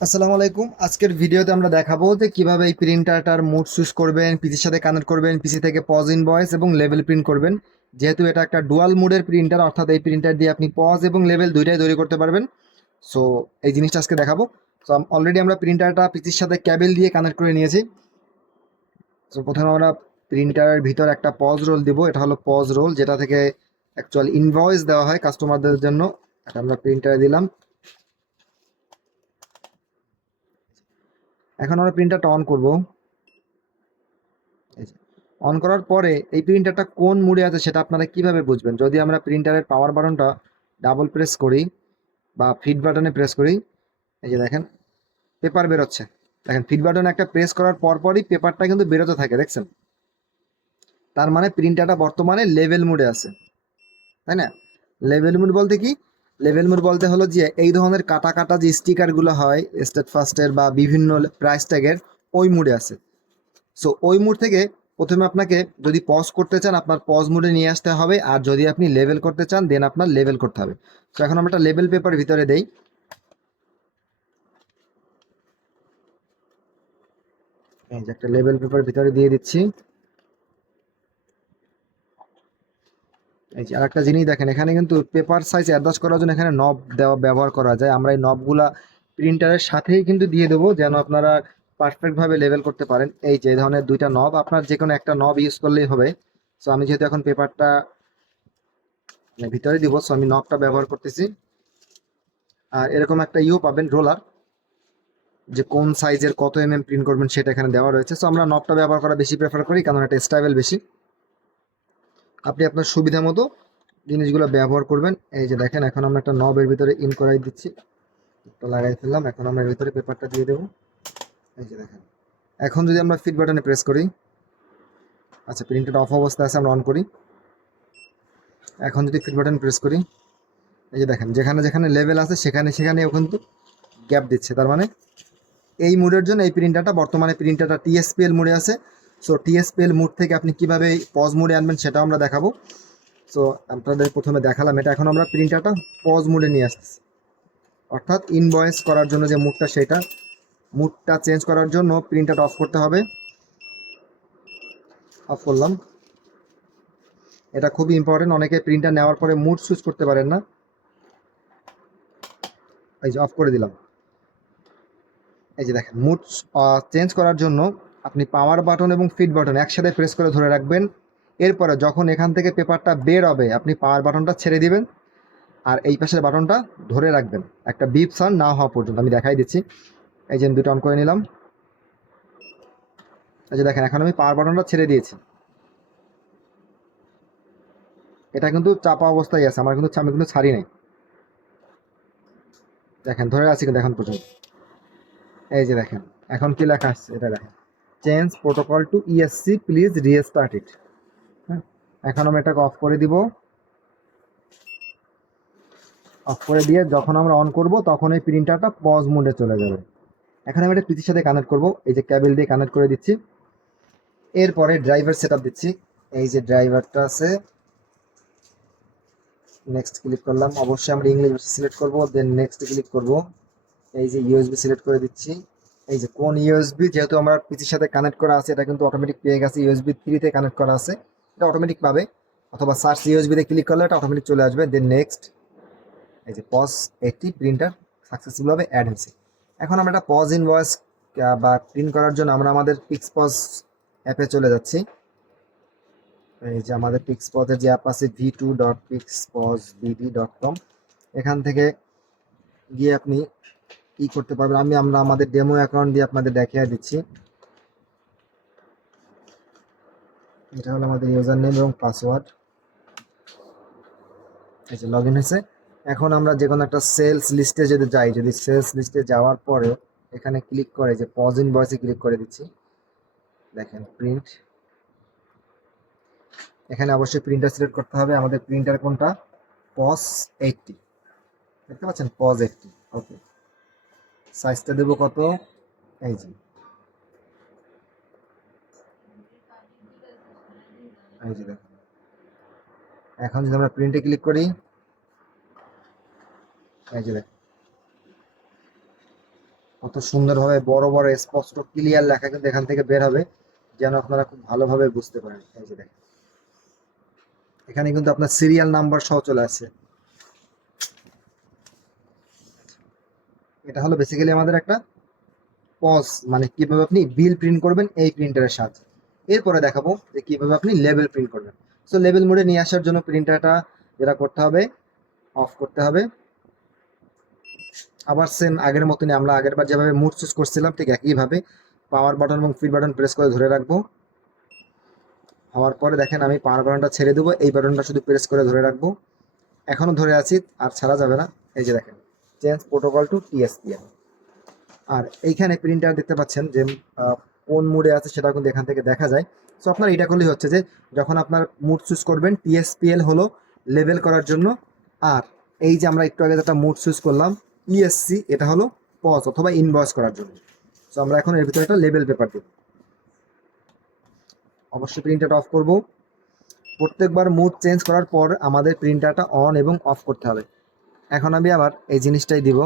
আসসালামু আলাইকুম। আজকের ভিডিওতে আমরা দেখাবো যে কীভাবে এই প্রিন্টারটার মুড সুইচ করবেন, পিসির সাথে কানেক্ট করবেন, পিসি থেকে পজ ইন ভয়েস এবং লেভেল প্রিন্ট করবেন। যেহেতু এটা একটা ডুয়াল মুডের প্রিন্টার অর্থাৎ এই প্রিন্টার দিয়ে আপনি পজ এবং লেভেল দুইটাই তৈরি করতে পারবেন। সো এই জিনিসটা আজকে দেখাবো। সো অলরেডি আমরা প্রিন্টারটা পিসির সাথে ক্যাবেল দিয়ে কানেক্ট করে নিয়েছি। সো প্রথমে আমরা প্রিন্টারের ভিতর একটা পজ রোল দিব। এটা হলো পজ রোল যেটা থেকে অ্যাকচুয়াল ইনভয়েস দেওয়া হয় কাস্টমারদের জন্য। এটা আমরা প্রিন্টারে দিলাম। এখন আমরা প্রিন্টারটা অন করব। অন করার পরে এই প্রিন্টারটা কোন মুডে আছে সেটা আপনারা কীভাবে বুঝবেন? যদি আমরা প্রিন্টারের পাওয়ার বাটনটা ডাবল প্রেস করি বা ফিড বাটনে প্রেস করি, এই যে দেখেন পেপার বেরোচ্ছে। দেখেন ফিড বাটনে একটা প্রেস করার পরপরই পেপারটা কিন্তু বেরোতে থাকে, দেখছেন? তার মানে প্রিন্টারটা বর্তমানে লেভেল মুডে আছে। তাই না? লেভেল মুড বলতে কি? লেভেল মুড বলতে হলো যে এই ধরনের কাটা কাটা যে স্টিকারগুলো হয় স্টেট ফার্স্টের বা বিভিন্ন প্রাইস ট্যাগের ওই মুডে আছে। সো ওই মুড থেকে প্রথমে আপনাকে যদি পজ করতে চান, আপনার পজ মুডে নিয়ে আসতে হবে। আর যদি আপনি লেভেল করতে চান দেন আপনার লেভেল করতে হবে। তো এখন আমরা একটা লেভেল পেপার ভিতরে দেই। এই যে একটা লেভেল পেপার ভিতরে দিয়ে দিচ্ছি। এই আরেকটা জিনিস দেখেন, এখানে কিন্তু পেপার সাইজ অ্যাডজাস্ট করার জন্য এখানে নব দেওয়া, ব্যবহার করা যায়। আমরা এই নবগুলা প্রিন্টারের সাথেই কিন্তু দিয়ে দেবো, যেন আপনারা পারফেক্ট ভাবে লেভেল করতে পারেন। এই যে ধরনের দুইটা নব আপনার যে কোনো একটা নব ইউজ করলেই হবে। সো আমি যেহেতু এখন পেপারটা ভিতরে দিব সো আমি নবটা ব্যবহার করতেছি। আর এরকম একটা ইও পাবেন রোলার যে কোন সাইজের কত এম এম প্রিন্ট করবেন সেটা এখানে দেওয়া রয়েছে। সো আমরা নবটা ব্যবহার করা বেশি প্রেফার করি, কারণ এটা স্টাইবেল বেশি। আপনি আপনার সুবিধা মতো জিনিসগুলো ব্যবহার করবেন। এই যে দেখেন, এখন আমরা একটা নবের ভিতরে ইন করাই দিচ্ছি। একটা লাগাই ফেললাম, এখন আমরা এর ভিতরে পেপারটা দিয়ে দেবো। এই যে দেখেন। এখন যদি আমরা ফিট বাটনে প্রেস করি আচ্ছা প্রিন্টারটা অফ অবস্থায় আছে, আমরা অন করি। এখন যদি ফিট বাটন প্রেস করি, এই যে দেখেন, যেখানে যেখানে লেভেল আছে, সেখানে সেখানেও কিন্তু গ্যাপ দিচ্ছে। তার মানে এই মুডের জন্য এই প্রিন্টারটা বর্তমানে প্রিন্টারটা টিএসপিএল মুডে আছে। সো টিএসপিএল মুড থেকে আপনি কীভাবে পজ মুডে আনবেন সেটাও আমরা দেখাবো। সো আপনাদের প্রথমে দেখালাম, এটা এখন আমরা প্রিন্টারটা পজ মুডে নিয়ে আসতেছি। অর্থাৎ ইনভয়েস করার জন্য যে মুডটা সেটা, মুডটা চেঞ্জ করার জন্য প্রিন্টারটা অফ করতে হবে। অফ করলাম। এটা খুবই ইম্পর্টেন্ট অনেকে প্রিন্টার নেওয়ার পরে মুড সুইচ করতে পারেন না। এই যে অফ করে দিলাম। এই যে দেখেন, মুড চেঞ্জ করার জন্য আপনি পাওয়ার বাটন এবং ফিট বাটন একসাথে প্রেস করে ধরে রাখবেন। এরপরে যখন এখান থেকে পেপারটা বের হবে, আপনি পাওয়ার বাটনটা ছেড়ে দিবেন আর এই পাশের বাটনটা ধরে রাখবেন। একটা বিপ সান না হওয়া পর্যন্ত। আমি দেখাই দিচ্ছি। এই যে আমি দুটো অন করে নিলাম। এই যে দেখেন, এখন আমি পাওয়ার বাটনটা ছেড়ে দিয়েছি। এটা কিন্তু চাপা অবস্থায় আছে। আমার কিন্তু আমি কিন্তু ছাড়ি নাই। দেখেন, ধরে আছি কিন্তু এখন পর্যন্ত। এই যে দেখেন, এখন কি লেখা আসছে এটা দেখেন। Change protocol to ESC please restart it হ্যাঁ এখন আমি এটাকে অফ করে দিব। অফ করে দিয়ে যখন আমরা অন করব, তখন এই প্রিন্টারটা পজ মোডে চলে যাবে। এখন আমি এটা পিসির সাথে কানেক্ট করব, এই যে ক্যাবেল দিয়ে কানেক্ট করে দিচ্ছি। এরপরে ড্রাইভার সেট দিচ্ছি। এই যে ড্রাইভারটা আছে। নেক্সট ক্লিক করলাম। অবশ্যই আমরা ইংলিশ সিলেক্ট করব দেন নেক্সট ক্লিক করব। এই যে ইউএসবি সিলেক্ট করে দিচ্ছি। এই যে কোন ইউএসবি যেহেতু আমার পিসির সাথে কানেক্ট করা আছে, এটা কিন্তু অটোমেটিক পেয়ে গেছে ইউএসবি থ্রিতে কানেক্ট করা আছে। এটা অটোমেটিক পাবে, অথবা সার্চ ইউএসবিতে ক্লিক করলে এটা অটোমেটিক চলে আসবে। দেন নেক্সট এই যে পজ একটি প্রিন্টার সাকসেসফুলভাবে অ্যাড হয়েছে। এখন আমরা এটা পজ ইন ভয়েস বা প্রিন্ট করার জন্য আমরা আমাদের পিক্স পজ অ্যাপে চলে যাচ্ছি। এই যে আমাদের পিক্স পজের যে অ্যাপ আছে V two dot pix POS BD dot com এখান থেকে গিয়ে আপনি ই করতে পারবেন। আমি আমরা আমাদের ডেমো অ্যাকাউন্ট দিয়ে আপনাদের দেখিয়ে দিচ্ছি। এটা হলো আমাদের ইউজার নেম এবং পাসওয়ার্ড এই যে লগ ইন হয়েছে। এখন আমরা যে কোনো একটা সেলস লিস্টে যদি যাই, যদি সেলস লিস্টে যাওয়ার পরে এখানে ক্লিক করে, যে পজ ইন ভয়েসে ক্লিক করে দিচ্ছি। দেখেন প্রিন্ট এখানে অবশ্যই প্রিন্টার সিলেক্ট করতে হবে। আমাদের প্রিন্টার কোনটা? পজ এইটটি দেখতে পাচ্ছেন? পজ এইটটি ওকে সাইজটা দেবো কত? এই যে। এখন যদি আমরা প্রিন্টে ক্লিক করি, এই যে দেখুন। কত সুন্দরভাবে বড় বড় স্পষ্ট ক্লিয়ার লেখা কিন্তু এখান থেকে বের হবে, যেন আপনারা খুব ভালোভাবে বুঝতে পারেন। এই যে দেখেন। এখানে কিন্তু আপনার সিরিয়াল নাম্বার সহ চলে আসছে। এটা হলো বেসিক্যালি আমাদের একটা পজ মানে কীভাবে আপনি বিল প্রিন্ট করবেন এই প্রিন্টারের সাহায্যে। এরপরে দেখাবো যে কীভাবে আপনি লেবেল প্রিন্ট করবেন। সো লেবেল মোডে নিয়ে আসার জন্য প্রিন্টারটা যেটা করতে হবে অফ করতে হবে। আবার সেম আগের মতনই আমরা আগের বার যেভাবে মুড চুজ করছিলাম, ঠিক একইভাবে পাওয়ার বাটন এবং ফিড বাটন প্রেস করে ধরে রাখব। হওয়ার পরে দেখেন আমি পাওয়ার বাটনটা ছেড়ে দেবো, এই বাটনটা শুধু প্রেস করে ধরে রাখব। এখনও ধরে আছি, আর ছাড়া যাবে না। এই যে দেখেন। Change protocol to TSPN. আর এইখানে প্রিন্টার দেখতে পাচ্ছেন যে কোন মুডে আছে সেটা কিন্তু এখান থেকে দেখা যায়। সো আপনার এটা করলেই হচ্ছে যে, যখন আপনার মুড চুজ করবেন, টিএসপিএল হলো লেভেল করার জন্য। আর এই যে আমরা একটু আগে যেটা মুড চুজ করলাম ইএসসি এটা হলো পজ অথবা ইনভয়েস করার জন্য। সো আমরা এখন এর ভিতরে একটা লেভেল পেপার দেব। অবশ্যই প্রিন্টারটা অফ করব। প্রত্যেকবার মুড চেঞ্জ করার পর আমাদের প্রিন্টারটা অন এবং অফ করতে হবে। এখন আমি আবার এই জিনিসটাই দিব।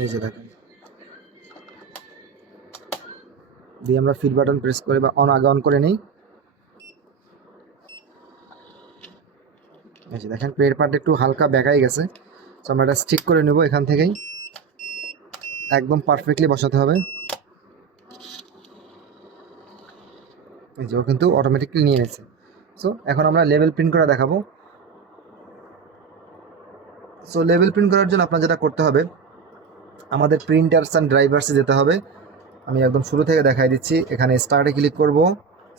এই যে দেখেন। দিয়ে আমরা ফিড বাটন প্রেস করে বা অন আগে অন করে নিই। এই যে দেখেন প্লেট পার্ট একটু হালকা বেঁকাই গেছে। তো আমরা এটা স্টিক করে নেব এখান থেকেই। একদম পারফেক্টলি বসাতে হবে। এই যে ও কিন্তু অটোমেটিকলি নিয়ে নিয়েছে। সো এখন আমরা লেভেল প্রিন্ট করে দেখাবো। সো লেভেল প্রিন্ট করার জন্য আপনার যেটা করতে হবে, আমাদের প্রিন্টার্স অ্যান্ড ড্রাইভার্সে যেতে হবে। আমি একদম শুরু থেকে দেখাই দিচ্ছি। এখানে স্টার্টে ক্লিক করব।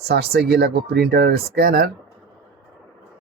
সার্চে গিয়ে লাগবো প্রিন্টারের স্ক্যানার